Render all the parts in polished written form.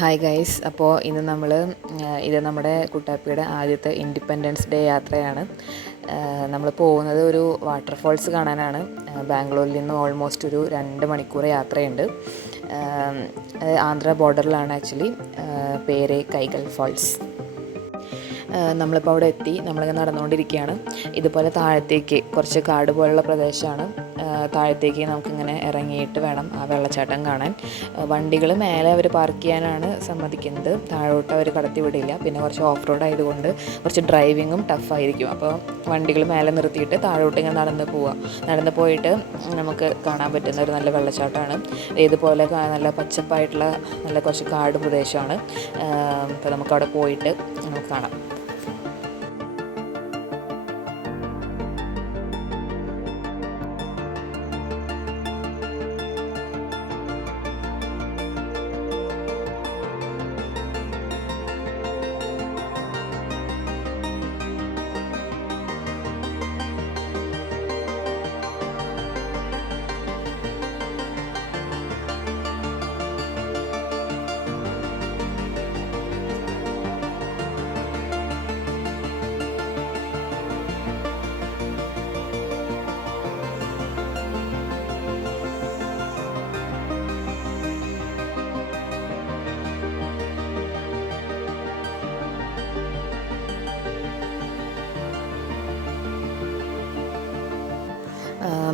Hi guys. അപ്പോൾ ഇന്ന് ഇത് നമ്മുടെ കുട്ടാപ്പിയുടെ ആദ്യത്തെ ഇൻഡിപെൻഡൻസ് ഡേ യാത്രയാണ്. നമ്മൾ പോകുന്നത് ഒരു വാട്ടർഫോൾസ് കാണാനാണ്. ബാംഗ്ലൂരിൽ നിന്ന് ഓൾമോസ്റ്റ് ഒരു 2 മണിക്കൂർ യാത്രയുണ്ട്. ആന്ധ്ര ബോർഡറിലാണ് ആക്ച്വലി. പേര് കൈഗൽ ഫാൾസ്. നമ്മളിപ്പോൾ അവിടെ എത്തി. നമ്മളിങ്ങനെ നടന്നുകൊണ്ടിരിക്കുകയാണ്. ഇതുപോലെ താഴത്തേക്ക് കുറച്ച് കാട് പോലുള്ള പ്രദേശമാണ്. താഴത്തേക്ക് നമുക്കിങ്ങനെ ഇറങ്ങിയിട്ട് വേണം ആ വെള്ളച്ചാട്ടം കാണാൻ. വണ്ടികൾ മേലെ അവർ പാർക്ക് ചെയ്യാനാണ് സമ്മതിക്കുന്നത്, താഴോട്ട് അവർ കടത്തി വിടില്ല. പിന്നെ കുറച്ച് ഓഫ് റോഡ് ആയതുകൊണ്ട് കുറച്ച് ഡ്രൈവിങ്ങും ടഫായിരിക്കും. അപ്പോൾ വണ്ടികൾ മേലെ നിർത്തിയിട്ട് താഴോട്ട് ഇങ്ങനെ നടന്ന് പോയിട്ട് നമുക്ക് കാണാൻ പറ്റുന്ന ഒരു നല്ല വെള്ളച്ചാട്ടമാണ്. ഇതുപോലെ നല്ല പച്ചപ്പായിട്ടുള്ള നല്ല കുറച്ച് കാട് പ്രദേശമാണ്. അപ്പോൾ നമുക്കവിടെ പോയിട്ട് നമുക്ക് കാണാം.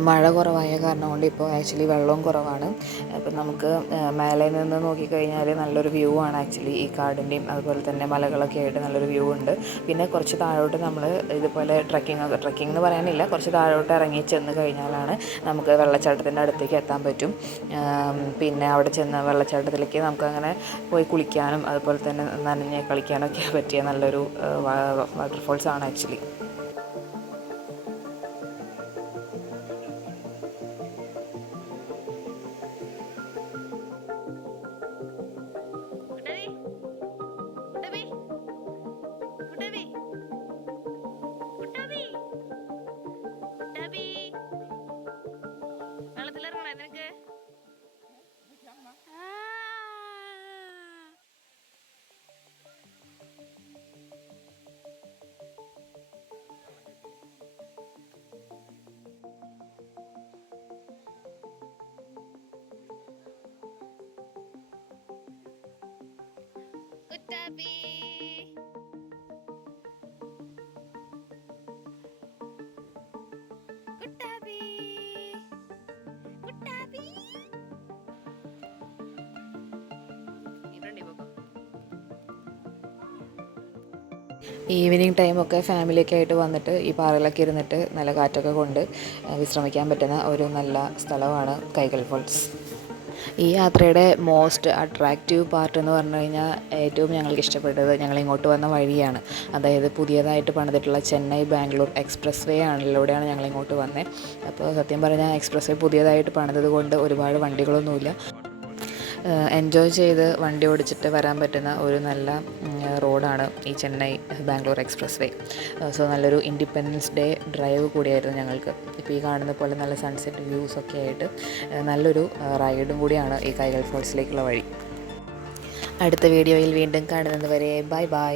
മഴ കുറവായ കാരണം കൊണ്ട് ഇപ്പോൾ ആക്ച്വലി വെള്ളവും കുറവാണ്. അപ്പം നമുക്ക് മേലെ നിന്ന് നോക്കിക്കഴിഞ്ഞാൽ നല്ലൊരു വ്യൂ ആണ് ആക്ച്വലി. ഈ കാടിൻ്റെയും അതുപോലെ തന്നെ മലകളൊക്കെ ആയിട്ട് നല്ലൊരു വ്യൂ ഉണ്ട്. പിന്നെ കുറച്ച് താഴോട്ട് നമ്മൾ ഇതുപോലെ ട്രക്കിംഗ് എന്ന് പറയാനില്ല, കുറച്ച് താഴോട്ട് ഇറങ്ങി ചെന്ന് കഴിഞ്ഞാലാണ് നമുക്ക് വെള്ളച്ചാട്ടത്തിൻ്റെ അടുത്തേക്ക് എത്താൻ പറ്റും. പിന്നെ അവിടെ ചെന്ന് വെള്ളച്ചാട്ടത്തിലേക്ക് നമുക്കങ്ങനെ പോയി കുളിക്കാനും അതുപോലെ തന്നെ നനഞ്ഞ് കളിക്കാനൊക്കെ പറ്റിയ നല്ലൊരു വാട്ടർഫോൾസ് ആണ് ആക്ച്വലി. കുട്ടാപ്പി കുട്ടാപ്പി കുട്ടാപ്പി ഈവനിങ് ടൈമൊക്കെ ഫാമിലിയൊക്കെ ആയിട്ട് വന്നിട്ട് ഈ പാറയിലൊക്കെ ഇരുന്നിട്ട് നല്ല കാറ്റൊക്കെ കൊണ്ട് വിശ്രമിക്കാൻ പറ്റുന്ന ഒരു നല്ല സ്ഥലമാണ് കൈഗൽ ഫാൾസ്. ഈ യാത്രയുടെ മോസ്റ്റ് അട്രാക്റ്റീവ് പാർട്ട് എന്ന് പറഞ്ഞു കഴിഞ്ഞാൽ ഏറ്റവും ഞങ്ങൾക്ക് ഇഷ്ടപ്പെട്ടത് ഞങ്ങളിങ്ങോട്ട് വന്ന വഴിയാണ്. അതായത് പുതിയതായിട്ട് പണിതിട്ടുള്ള ചെന്നൈ ബാംഗ്ലൂർ എക്സ്പ്രസ് വേ ആണിലൂടെയാണ് ഞങ്ങളിങ്ങോട്ട് വന്നത്. അപ്പോൾ സത്യം പറഞ്ഞാൽ എക്സ്പ്രസ് വേ പുതിയതായിട്ട് പണിതത് കൊണ്ട് ഒരുപാട് വണ്ടികളൊന്നുമില്ല. എൻജോയ് ചെയ്ത് വണ്ടി ഓടിച്ചിട്ട് വരാൻ പറ്റുന്ന ഒരു നല്ല റോഡാണ് ഈ ചെന്നൈ ബാംഗ്ലൂർ എക്സ്പ്രസ് വേ. സോ നല്ലൊരു ഇൻഡിപെൻഡൻസ് ഡേ ഡ്രൈവ് കൂടിയായിരുന്നു ഞങ്ങൾക്ക്. ഇപ്പോൾ ഈ കാണുന്ന പോലെ നല്ല സൺസെറ്റ് വ്യൂസൊക്കെ ആയിട്ട് നല്ലൊരു റൈഡും കൂടിയാണ് ഈ കൈഗൽ ഫോൾസിലേക്കുള്ള വഴി. അടുത്ത വീഡിയോയിൽ വീണ്ടും കാണുന്നത് വരെ ബൈ ബൈ.